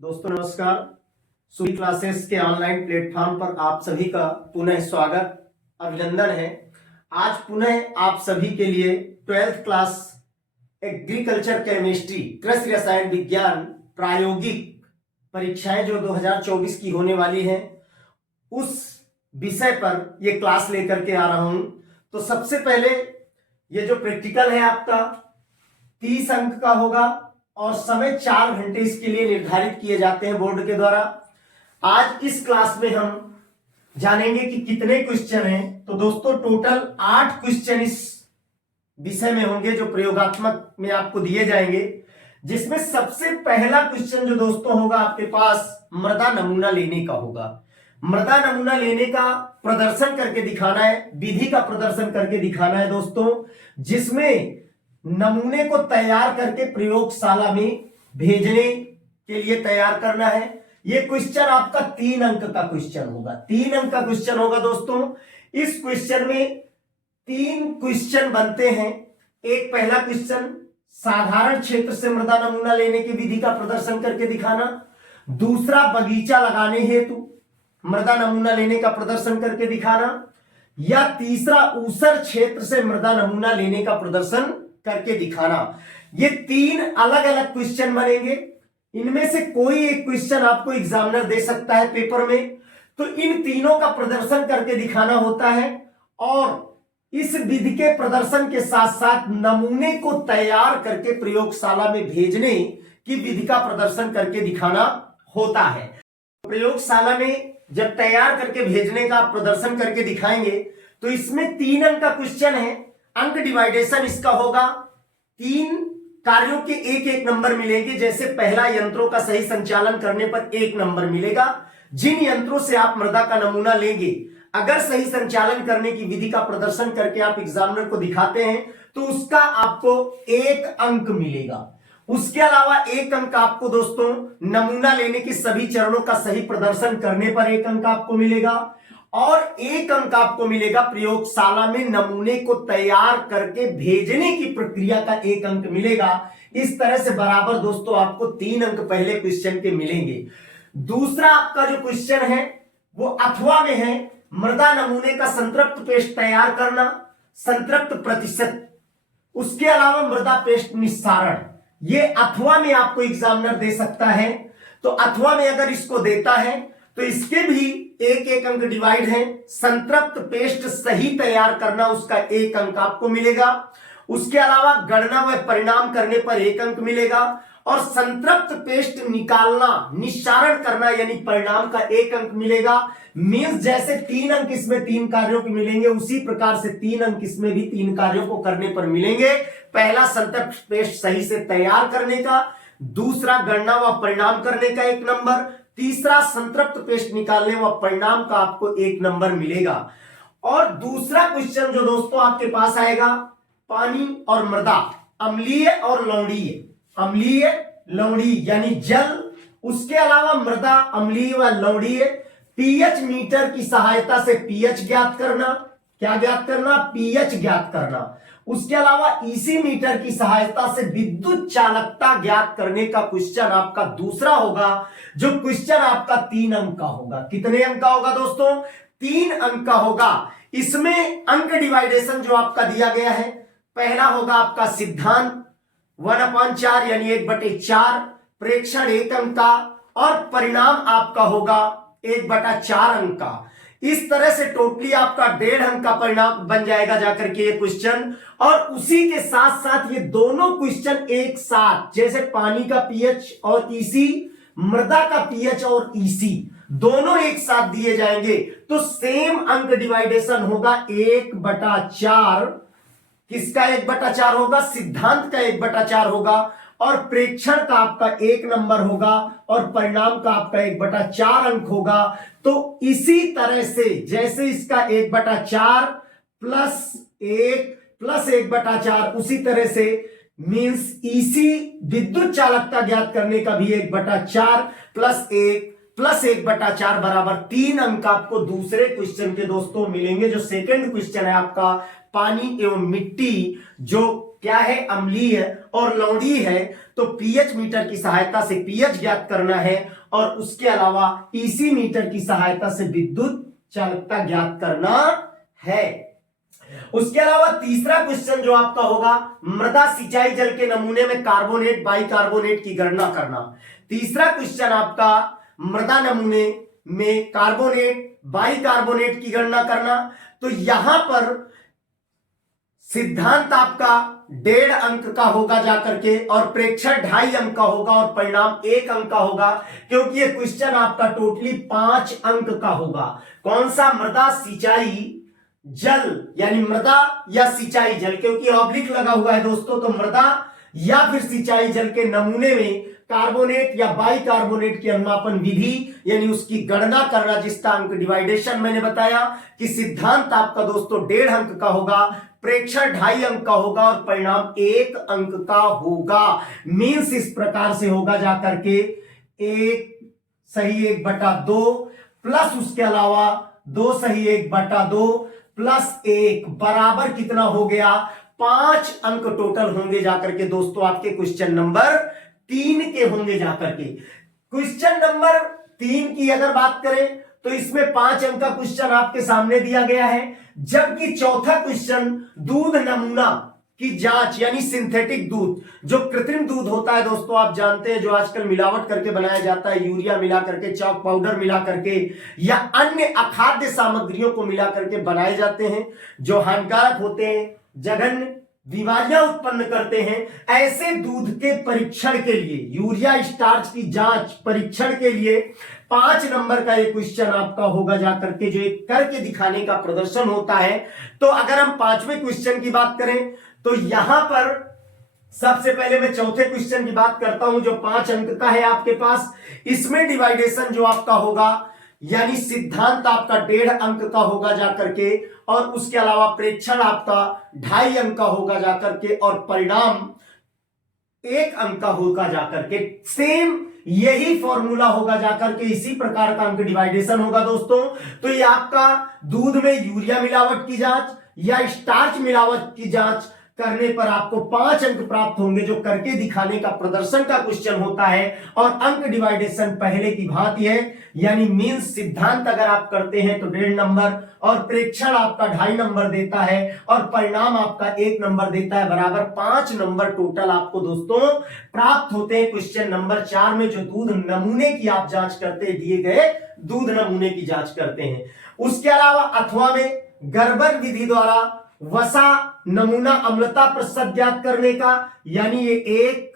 दोस्तों नमस्कार। सुई क्लासेस के ऑनलाइन प्लेटफॉर्म पर आप सभी का पुनः स्वागत, अभिनंदन है। आज पुनः आप सभी के लिए 12th क्लास एग्रीकल्चर केमिस्ट्री कृषि रसायन विज्ञान प्रायोगिक परीक्षाएं जो 2024 की होने वाली हैं उस विषय पर ये क्लास लेकर के आ रहा हूं। तो सबसे पहले ये जो प्रैक्टिकल है आपका 30 अंक का होगा और समय 4 घंटे इसके लिए निर्धारित किए जाते हैं बोर्ड के द्वारा। आज इस क्लास में हम जानेंगे कि कितने क्वेश्चन हैं। तो दोस्तों टोटल 8 क्वेश्चन इस विषय में होंगे जो प्रयोगात्मक में आपको दिए जाएंगे, जिसमें सबसे पहला क्वेश्चन जो दोस्तों होगा आपके पास मृदा नमूना लेने का होगा। मृदा नमूना लेने का प्रदर्शन करके दिखाना है, विधि का प्रदर्शन करके दिखाना है दोस्तों, जिसमें नमूने को तैयार करके प्रयोगशाला में भेजने के लिए तैयार करना है। यह क्वेश्चन आपका 3 अंक का क्वेश्चन होगा। 3 अंक का क्वेश्चन होगा दोस्तों। इस क्वेश्चन में 3 क्वेश्चन बनते हैं। एक पहला क्वेश्चन साधारण क्षेत्र से मृदा नमूना लेने की विधि का प्रदर्शन करके दिखाना, दूसरा बगीचा लगाने हेतु मृदा नमूना लेने का प्रदर्शन करके दिखाना, या तीसरा ऊसर क्षेत्र से मृदा नमूना लेने का प्रदर्शन करके दिखाना। ये 3 अलग अलग क्वेश्चन बनेंगे। इनमें से कोई एक क्वेश्चन आपको एग्जामिनर दे सकता है पेपर में। तो इन तीनों का प्रदर्शन करके दिखाना होता है और इस विधि के प्रदर्शन के साथ साथ नमूने को तैयार करके प्रयोगशाला में भेजने की विधि का प्रदर्शन करके दिखाना होता है। प्रयोगशाला में जब तैयार करके भेजने का प्रदर्शन करके दिखाएंगे तो इसमें 3 अंक का क्वेश्चन है। अंक डिवाइडेशन इसका होगा, 3 कार्यों के एक एक नंबर मिलेंगे। जैसे पहला, यंत्रों का सही संचालन करने पर 1 नंबर मिलेगा। जिन यंत्रों से आप मृदा का नमूना लेंगे, अगर सही संचालन करने की विधि का प्रदर्शन करके आप एग्जामिनर को दिखाते हैं तो उसका आपको 1 अंक मिलेगा। उसके अलावा 1 अंक आपको दोस्तों नमूना लेने के सभी चरणों का सही प्रदर्शन करने पर 1 अंक आपको मिलेगा और 1 अंक आपको मिलेगा प्रयोगशाला में नमूने को तैयार करके भेजने की प्रक्रिया का 1 अंक मिलेगा। इस तरह से बराबर दोस्तों आपको 3 अंक पहले क्वेश्चन के मिलेंगे। दूसरा आपका जो क्वेश्चन है वो अथवा में है, मृदा नमूने का संतृप्त पेस्ट तैयार करना, संतृप्त प्रतिशत, उसके अलावा मृदा पेस्ट निस्सारण। ये अथवा में आपको एग्जामिनर दे सकता है। तो अथवा में अगर इसको देता है तो इसके भी 1-1 अंक डिवाइड है। संतृप्त पेस्ट सही तैयार करना, उसका 1 अंक आपको मिलेगा। उसके अलावा गणना व परिणाम करने पर 1 अंक मिलेगा और संतृप्त पेस्ट निकालना, निस्सारण करना यानी परिणाम का 1 अंक मिलेगा। मींस जैसे 3 अंक इसमें 3 कार्यों के मिलेंगे, उसी प्रकार से 3 अंक इसमें भी 3 कार्यों को करने पर मिलेंगे। पहला संतृप्त पेस्ट सही से तैयार करने का, दूसरा गणना व परिणाम करने का 1 नंबर, तीसरा संतृप्त पेस्ट निकालने व परिणाम का आपको 1 नंबर मिलेगा। और दूसरा क्वेश्चन जो दोस्तों आपके पास आएगा, पानी और मृदा, अम्लीय और लवणीय, अम्लीय लवणीय यानी जल, उसके अलावा मृदा अम्लीय व लवणीय, पीएच मीटर की सहायता से पीएच ज्ञात करना। क्या ज्ञात करना? पीएच ज्ञात करना। उसके अलावा ईसी मीटर की सहायता से विद्युत चालकता ज्ञात करने का क्वेश्चन आपका दूसरा होगा, जो क्वेश्चन आपका 3 अंक का होगा। कितने अंक का होगा दोस्तों? 3 अंक का होगा। इसमें अंक डिवाइडेशन जो आपका दिया गया है, पहला होगा आपका सिद्धांत 1/4 यानी 1/4, प्रेक्षण 1 अंक का और परिणाम आपका होगा 1/4 अंक का। इस तरह से टोटली आपका 1.5 अंक का परिणाम बन जाएगा जाकर के ये क्वेश्चन। और उसी के साथ साथ ये दोनों क्वेश्चन एक साथ, जैसे पानी का पीएच और ईसी, मृदा का पीएच और ईसी दोनों एक साथ दिए जाएंगे तो सेम अंक डिवाइडेशन होगा 1/4। किसका 1/4 होगा? सिद्धांत का 1/4 होगा और प्रेक्षण का आपका 1 नंबर होगा और परिणाम का आपका 1/4 अंक होगा। तो इसी तरह से जैसे इसका 1/4 प्लस 1 प्लस 1/4, उसी तरह से मींस ईसी विद्युत चालकता ज्ञात करने का भी 1/4 प्लस 1 प्लस 1/4 बराबर 3 अंक आपको दूसरे क्वेश्चन के दोस्तों मिलेंगे। जो सेकंड क्वेश्चन है आपका पानी एवं मिट्टी, जो क्या है, अम्लीय और लवणीय है, तो पीएच मीटर की सहायता से पीएच ज्ञात करना है और उसके अलावा ईसी मीटर की सहायता से विद्युत चालकता ज्ञात करना है। उसके अलावा तीसरा क्वेश्चन जो आपका होगा, मृदा सिंचाई जल के नमूने में कार्बोनेट बाइकार्बोनेट की गणना करना। तीसरा क्वेश्चन आपका मृदा नमूने में कार्बोनेट बाइकार्बोनेट की गणना करना। तो यहां पर सिद्धांत आपका 1.5 अंक का होगा जाकर के और प्रेक्षण 2.5 अंक का होगा और परिणाम 1 अंक का होगा, क्योंकि ये क्वेश्चन आपका टोटली 5 अंक का होगा। कौन सा, मृदा सिंचाई जल, यानी मृदा या सिंचाई जल, क्योंकि ऑब्लिक लगा हुआ है दोस्तों, तो मृदा या फिर सिंचाई जल के नमूने में कार्बोनेट या बाइकार्बोनेट की अनुमापन विधि यानी उसकी गणना करना, जिसका अंक डिवाइडेशन मैंने बताया कि सिद्धांत आपका दोस्तों 1.5 अंक का होगा, प्रेक्षण 2.5 अंक का होगा और परिणाम 1 अंक का होगा। मीन्स इस प्रकार से होगा जाकर के 1 सही 1/2 प्लस उसके अलावा 2 सही 1/2 प्लस 1 बराबर कितना हो गया, 5 अंक टोटल होंगे जाकर के दोस्तों आपके क्वेश्चन नंबर 3 के होंगे जाकर के। क्वेश्चन नंबर 3 की अगर बात करें तो इसमें 5 अंक का क्वेश्चन आपके सामने दिया गया है, जबकि चौथा क्वेश्चन दूध नमूना की जांच यानी सिंथेटिक दूध, जो कृत्रिम दूध होता है दोस्तों आप जानते हैं, जो आजकल मिलावट करके बनाया जाता है, यूरिया मिला करके, चॉक पाउडर मिला करके या अन्य अखाद्य सामग्रियों को मिला करके बनाए जाते हैं, जो हानिकारक होते हैं, जघन्य बीमारियां उत्पन्न करते हैं। ऐसे दूध के परीक्षण के लिए, यूरिया स्टार्च की जांच परीक्षण के लिए 5 नंबर का एक क्वेश्चन आपका होगा जाकर के, जो एक करके दिखाने का प्रदर्शन होता है। तो अगर हम 5वें क्वेश्चन की बात करें तो यहां पर सबसे पहले मैं चौथे क्वेश्चन की बात करता हूं, जो 5 अंक का है आपके पास। इसमें डिवाइडेशन जो आपका होगा यानी सिद्धांत आपका 1.5 अंक का होगा जाकर के और उसके अलावा प्रेक्षण आपका 2.5 अंक का होगा जाकर के और परिणाम 1 अंक का होगा जाकर के। सेम यही फॉर्मूला होगा जाकर के, इसी प्रकार का अंक डिवाइडेशन होगा दोस्तों। तो ये आपका दूध में यूरिया मिलावट की जांच या स्टार्च मिलावट की जांच करने पर आपको 5 अंक प्राप्त होंगे, जो करके दिखाने का प्रदर्शन का क्वेश्चन होता है और अंक डिवाइडेशन पहले की भांति है, यानी मीन्स सिद्धांत अगर आप करते हैं तो 1.5 नंबर और प्रेक्षण आपका 2.5 नंबर देता है और परिणाम आपका 1 नंबर देता है, बराबर 5 नंबर टोटल आपको दोस्तों प्राप्त होते हैं क्वेश्चन नंबर 4 में, जो दूध नमूने की आप जांच करते हैं, दिए गए दूध नमूने की जांच करते हैं। उसके अलावा अथवा में गर्बर विधि द्वारा वसा नमूना अम्लता प्रतिशत ज्ञात करने का, यानी ये 1,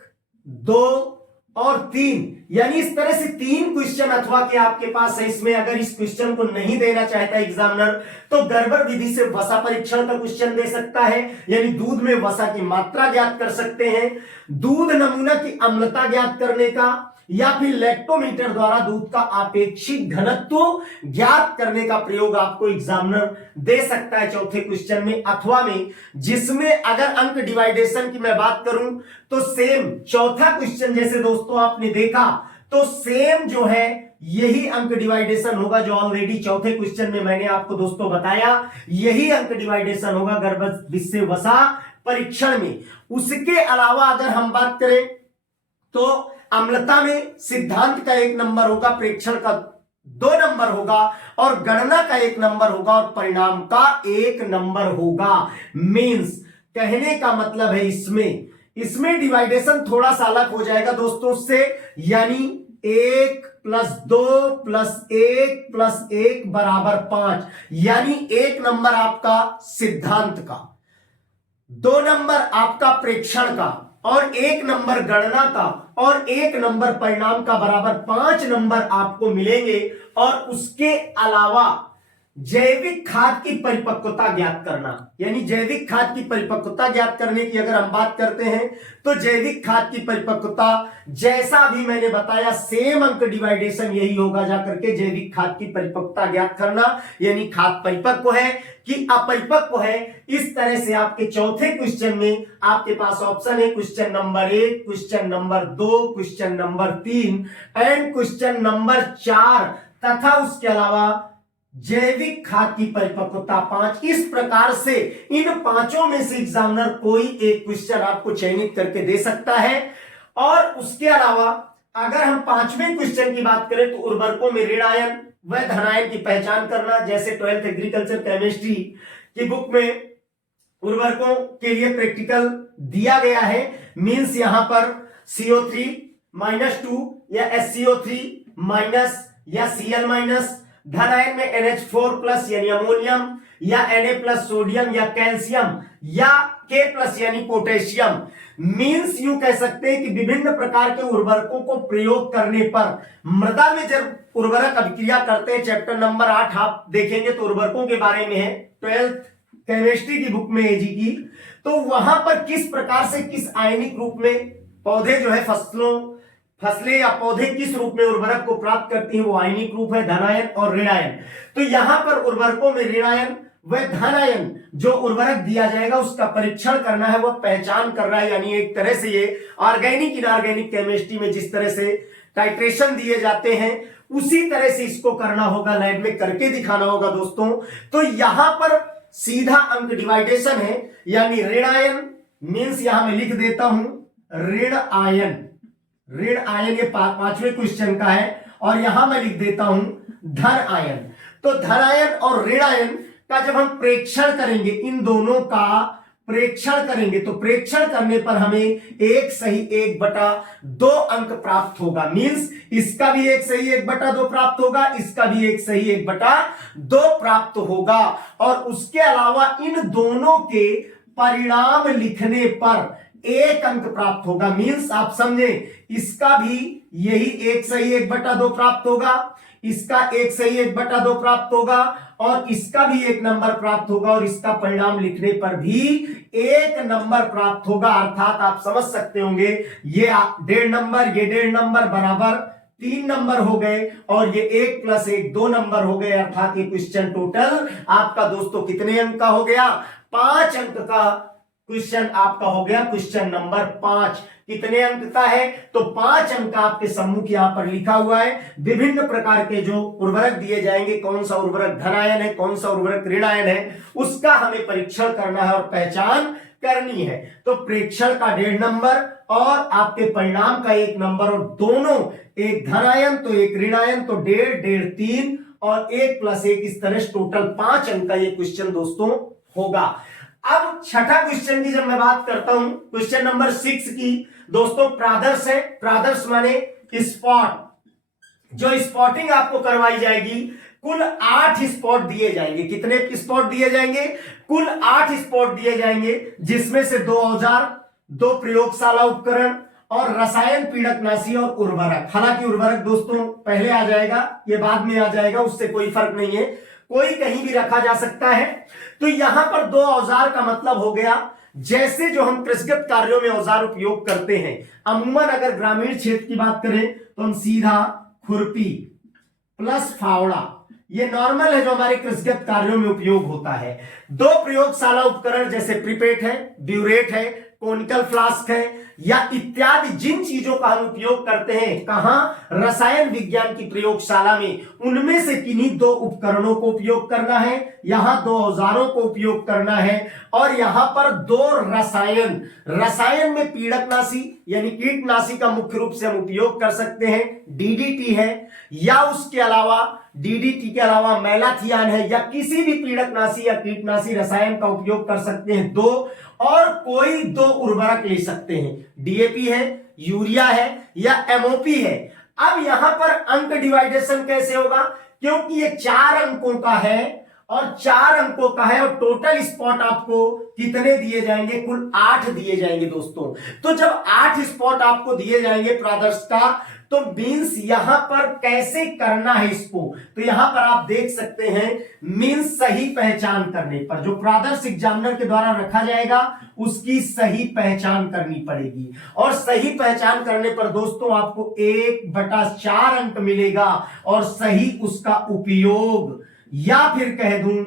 2 और 3, यानी इस तरह से 3 क्वेश्चन अथवा के आपके पास है। इसमें अगर इस क्वेश्चन को नहीं देना चाहता एग्जामिनर तो गर्बर विधि से वसा परीक्षण का क्वेश्चन दे सकता है, यानी दूध में वसा की मात्रा ज्ञात कर सकते हैं, दूध नमूना की अम्लता ज्ञात करने का, या फिर लैक्टोमीटर द्वारा दूध का आपेक्षिक घनत्व ज्ञात करने का प्रयोग आपको एग्जामिनर दे सकता है चौथे क्वेश्चन में अथवा में। जिसमें अगर अंक डिवाइडेशन की मैं बात करूं तो सेम चौथा क्वेश्चन जैसे दोस्तों आपने देखा तो सेम जो है यही अंक डिवाइडेशन होगा, जो ऑलरेडी चौथे क्वेश्चन में मैंने आपको दोस्तों बताया, यही अंक डिवाइडेशन होगा गर्भ विषय वसा परीक्षण में। उसके अलावा अगर हम बात करें तो अम्लता में सिद्धांत का 1 नंबर होगा, प्रेक्षण का 2 नंबर होगा और गणना का 1 नंबर होगा और परिणाम का 1 नंबर होगा। मींस कहने का मतलब है इसमें डिवाइडेशन थोड़ा सा अलग हो जाएगा दोस्तों से, यानी 1 + 2 + 1 + 1 बराबर 5, यानी 1 नंबर आपका सिद्धांत का, 2 नंबर आपका प्रेक्षण का और 1 नंबर गणना का और 1 नंबर परिणाम का, बराबर 5 नंबर आपको मिलेंगे। और उसके अलावा जैविक खाद की परिपक्वता ज्ञात करना, यानी जैविक खाद की परिपक्वता ज्ञात करने की अगर हम बात करते हैं तो जैविक खाद की परिपक्वता जैसा भी मैंने बताया सेम अंक डिवाइडेशन यही होगा जाकर के, जैविक खाद की परिपक्वता ज्ञात करना, यानी खाद परिपक्व है कि अपरिपक्व है। इस तरह से आपके चौथे क्वेश्चन में आपके पास ऑप्शन है question number 1, question number 2, question number 3 and question number 4 तथा उसके अलावा जैविक खाद की परिपक्वता 5। इस प्रकार से इन पांचों में से एग्जामिनर कोई एक क्वेश्चन आपको चयनित करके दे सकता है। और उसके अलावा अगर हम पांचवें क्वेश्चन की बात करें तो उर्वरकों में ऋण आयन व धनायन की पहचान करना, जैसे 12th एग्रीकल्चर केमिस्ट्री की बुक में उर्वरकों के लिए प्रैक्टिकल दिया गया है। मींस यहां पर CO3 -2 या SCO3 माइनस या Cl-, धनायन में NH4+ यानी अमोनियम या Na+ सोडियम या कैल्शियम या K+ यानी पोटेशियम। मींस यूं कह सकते हैं कि विभिन्न प्रकार के उर्वरकों को प्रयोग करने पर मृदा में जब उर्वरक अभिक्रिया करते हैं, चैप्टर नंबर 8 आप देखेंगे तो उर्वरकों के बारे में है 12th केमिस्ट्री की बुक में एजी की, तो वहां पर किस प्रकार से किस आयनिक रूप में पौधे जो है फसलें या पौधे किस रूप में उर्वरक को प्राप्त करती हैं, वो आयनिक रूप है धनायन और ऋणायन। तो यहां पर उर्वरकों में ऋणायन व धनायन जो उर्वरक दिया जाएगा उसका परीक्षण करना है, वह पहचान करना है। यानी एक तरह से ये ऑर्गेनिक इनऑर्गेनिक केमिस्ट्री में जिस तरह से टाइट्रेशन दिए जाते हैं उसी तरह से इसको करना होगा, लैब में करके दिखाना होगा दोस्तों। तो यहां पर सीधा अंक डिवाइडेशन है, यानी ऋणायन मींस यहां मैं लिख देता हूं ऋण आयन ये पांचवें क्वेश्चन का है, और यहां मैं लिख देता हूं धन आयन। तो धन आयन और ऋण आयन का जब हम प्रेक्षण करेंगे, इन दोनों का प्रेक्षण करेंगे, तो प्रेक्षण करने पर हमें 1 सही 1/2 अंक प्राप्त होगा। मींस इसका भी 1 सही 1/2 प्राप्त होगा, इसका भी 1 सही 1/2 प्राप्त होगा। और उसके अलावा इन दोनों के परिणाम लिखने पर 1 अंक प्राप्त होगा। मींस आप समझे, इसका भी यही 1 सही 1/2 प्राप्त होगा, इसका 1 सही 1/2 प्राप्त होगा, और इसका भी 1 नंबर प्राप्त होगा, और इसका परिणाम लिखने पर भी 1 नंबर प्राप्त होगा। अर्थात आप समझ सकते होंगे ये 1.5 नंबर, ये 1.5 नंबर बराबर 3 नंबर हो गए, और ये 1 + 1 2 नंबर हो गए। अर्थात ये क्वेश्चन टोटल आपका दोस्तों कितने अंक का हो गया? 5 अंक का क्वेश्चन आपका हो गया। क्वेश्चन नंबर 5 कितने अंक का है? तो 5 अंक आपके सम्मुख यहां पर लिखा हुआ है। विभिन्न प्रकार के जो उर्वरक दिए जाएंगे, कौन सा उर्वरक धनायन है, कौन सा उर्वरक ऋणायन है, उसका हमें परीक्षण करना है और पहचान करनी है। तो प्रेक्षण का 1.5 नंबर और आपके परिणाम का 1 नंबर, और दोनों एक धनायन तो एक ऋणायन, तो 1.5 1.5 3 और 1 + 1 इस तरह टोटल 5 अंक का ये क्वेश्चन दोस्तों होगा। अब छठा क्वेश्चन की जब मैं बात करता हूं, क्वेश्चन नंबर 6 की दोस्तों प्रादर्श है। प्रादर्श माने स्पॉट, जो स्पॉटिंग आपको करवाई जाएगी, कुल 8 स्पॉट दिए जाएंगे। कितने स्पॉट दिए जाएंगे? कुल 8 स्पॉट दिए जाएंगे, जिसमें से 2 औजार, 2 प्रयोगशाला उपकरण और रसायन पीड़कनाशी और उर्वरक। हालांकि उर्वरक दोस्तों पहले आ जाएगा, ये बाद में आ जाएगा, उससे कोई फर्क नहीं है, कोई कहीं भी रखा जा सकता है। तो यहां पर 2 औजार का मतलब हो गया, जैसे जो हम कृषिगत कार्यों में औजार उपयोग करते हैं, अमूमन अगर ग्रामीण क्षेत्र की बात करें तो हम सीधा खुरपी प्लस फावड़ा, ये नॉर्मल है जो हमारे कृषिगत कार्यों में उपयोग होता है। 2 प्रयोगशाला उपकरण जैसे प्रिपेट है, ब्यूरेट है, कोनिकल फ्लास्क है, या इत्यादि जिन चीजों का हम उपयोग करते हैं कहां? रसायन विज्ञान की प्रयोगशाला में, उनमें से किन्हीं 2 उपकरणों को उपयोग करना है, यहां 2 औजारों को उपयोग करना है, और यहां पर 2 रसायन में पीड़कनाशी यानी कीटनाशी का मुख्य रूप से हम उपयोग कर सकते हैं, DDT है, या उसके अलावा DDT के अलावा मैलाथियान है, या किसी भी पीड़कनाशी या कीटनाशी रसायन का उपयोग कर सकते हैं 2, और कोई 2 उर्वरक ले सकते हैं, DAP है, यूरिया है, या MOP है। अब यहां पर अंक डिवाइडेशन कैसे होगा? क्योंकि ये 4 अंकों का है और 4 अंकों का है, और टोटल स्पॉट आपको कितने दिए जाएंगे? कुल 8 दिए जाएंगे दोस्तों। तो जब 8 स्पॉट आपको दिए जाएंगे प्रादर्श का, तो मींस यहां पर कैसे करना है इसको, तो यहां पर आप देख सकते हैं, मींस सही पहचान करने पर जो प्रादर्श एग्जामिनर के द्वारा रखा जाएगा उसकी सही पहचान करनी पड़ेगी, और सही पहचान करने पर दोस्तों आपको 1/4 अंक मिलेगा, और सही उसका उपयोग या फिर कह दूं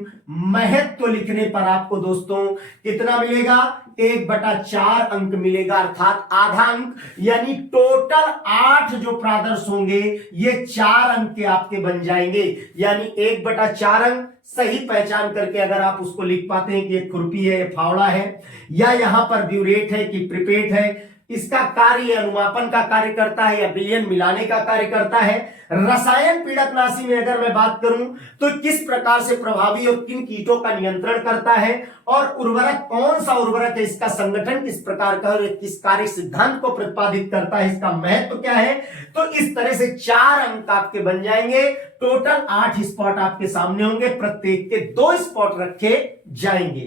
महत्व लिखने पर आपको दोस्तों कितना मिलेगा? 1/4 अंक मिलेगा, अर्थात आधा अंक, यानी टोटल 8 जो प्रादर्श होंगे ये 4 अंक के आपके बन जाएंगे। यानी 1/4 अंक सही पहचान करके अगर आप उसको लिख पाते हैं कि ये खुरपी है, ये फावड़ा है, या यहां पर ब्यूरेट है कि प्रिपेट है, इसका कार्य अनुमापन का कार्य करता है या विलयन मिलाने का कार्य करता है। रसायन पीड़कनाशी में अगर मैं बात करूं तो किस प्रकार से प्रभावी और किन कीटों का नियंत्रण करता है, और उर्वरक कौन सा उर्वरक है, इसका संगठन किस प्रकार का और किस कार्य सिद्धांत को प्रतिपादित करता है, इसका महत्व क्या है। तो इस तरह से 4 अंक आपके बन जाएंगे। टोटल 8 स्पॉट आपके सामने होंगे, प्रत्येक के 2 स्पॉट रखे जाएंगे।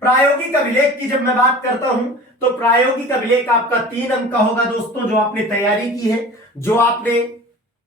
प्रायोगिक अभिलेख की जब मैं बात करता हूं तो प्रायोगिक अभिलेख आपका 3 अंक का होगा दोस्तों, जो आपने तैयारी की है, जो आपने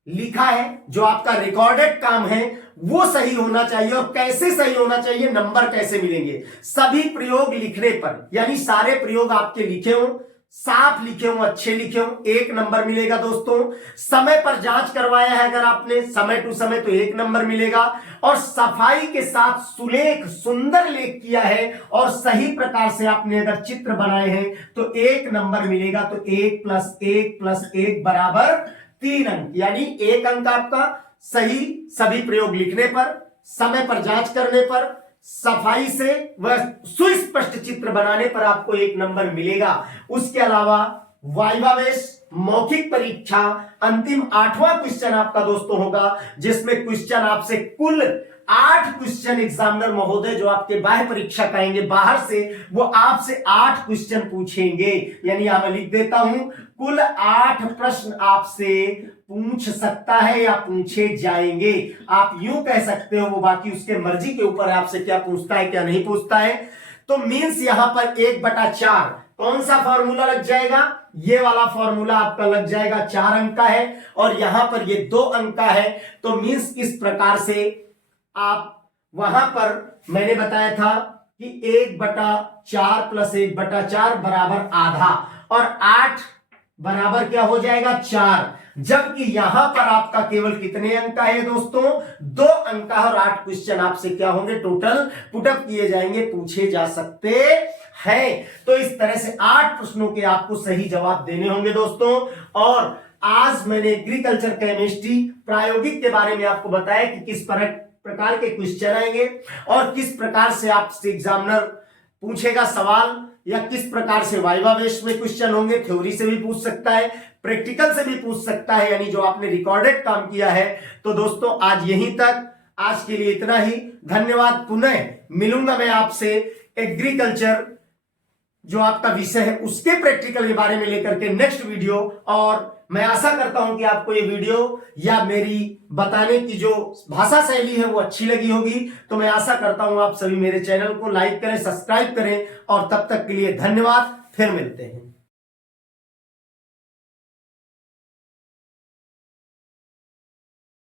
लिखा है, जो आपका रिकॉर्डेड काम है वो सही होना चाहिए। और कैसे सही होना चाहिए, नंबर कैसे मिलेंगे, सभी प्रयोग लिखने पर, यानी सारे प्रयोग आपके लिखे हों, साफ लिखे हों, अच्छे लिखे हों, 1 नंबर मिलेगा दोस्तों। समय पर जांच करवाया है अगर आपने समय टू समय तो 1 नंबर मिलेगा। और सफाई के साथ सुलेख सुंदर लेख किया है और सही प्रकार से आपने अगर चित्र बनाए हैं तो 1 नंबर मिलेगा। तो 1 + 1 + 1 = 3 अंक, यानी 1 अंक आपका सही सभी प्रयोग लिखने पर, समय पर जांच करने पर, सफाई से व सुस्पष्ट चित्र बनाने पर आपको 1 नंबर मिलेगा। उसके अलावा वाइवावेश, मौखिक परीक्षा, अंतिम 8वां क्वेश्चन आपका दोस्तों होगा, जिसमें क्वेश्चन आपसे कुल 8 क्वेश्चन एग्जामिनर महोदय जो आपके बाह्य परीक्षा करेंगे बाहर से, वो आपसे 8 क्वेश्चन पूछेंगे। यानी मैं लिख देता हूं, कुल 8 प्रश्न आपसे पूछ सकता है या पूछे जाएंगे। आप यूं कह सकते हो, वो बाकी उसके मर्जी के ऊपर आपसे क्या पूछता है क्या नहीं पूछता है। तो मींस यहां पर 1/4 कौन सा फॉर्मूला लग जाएगा, ये वाला फॉर्मूला आपका लग जाएगा, 4 अंक का है, और यहां पर ये 2 अंक का है। तो मींस इस प्रकार से आप वहां पर मैंने बताया था कि 1/4 + 1/4 बराबर आधा, और 8 बराबर क्या हो जाएगा, 4। जबकि यहां पर आपका केवल कितने अंक का है दोस्तों, 2 अंक का, और 8 क्वेश्चन आपसे क्या होंगे, टोटल पुटअप किए जाएंगे, पूछे जा सकते हैं। तो इस तरह से 8 प्रश्नों के आपको सही जवाब देने होंगे दोस्तों। और आज मैंने एग्रीकल्चर केमिस्ट्री प्रायोगिक के बारे में आपको बताया कि किस प्रकार के क्वेश्चन आएंगे और किस प्रकार से आपसे एग्जामिनर पूछेगा सवाल, या किस प्रकार से वाइवावेश में क्वेश्चन होंगे, थ्योरी से भी पूछ सकता है, प्रैक्टिकल से भी पूछ सकता है, यानी जो आपने रिकॉर्डेड काम किया है। तो दोस्तों आज यहीं तक, आज के लिए इतना ही। धन्यवाद। पुनः मिलूंगा मैं आपसे एग्रीकल्चर जो आपका विषय है उसके प्रैक्टिकल के बारे में लेकर के नेक्स्ट वीडियो। और मैं आशा करता हूं कि आपको ये वीडियो या मेरी बताने की जो भाषा शैली है वो अच्छी लगी होगी। तो मैं आशा करता हूं आप सभी मेरे चैनल को लाइक करें, सब्सक्राइब करें, और तब तक के लिए धन्यवाद। फिर मिलते हैं।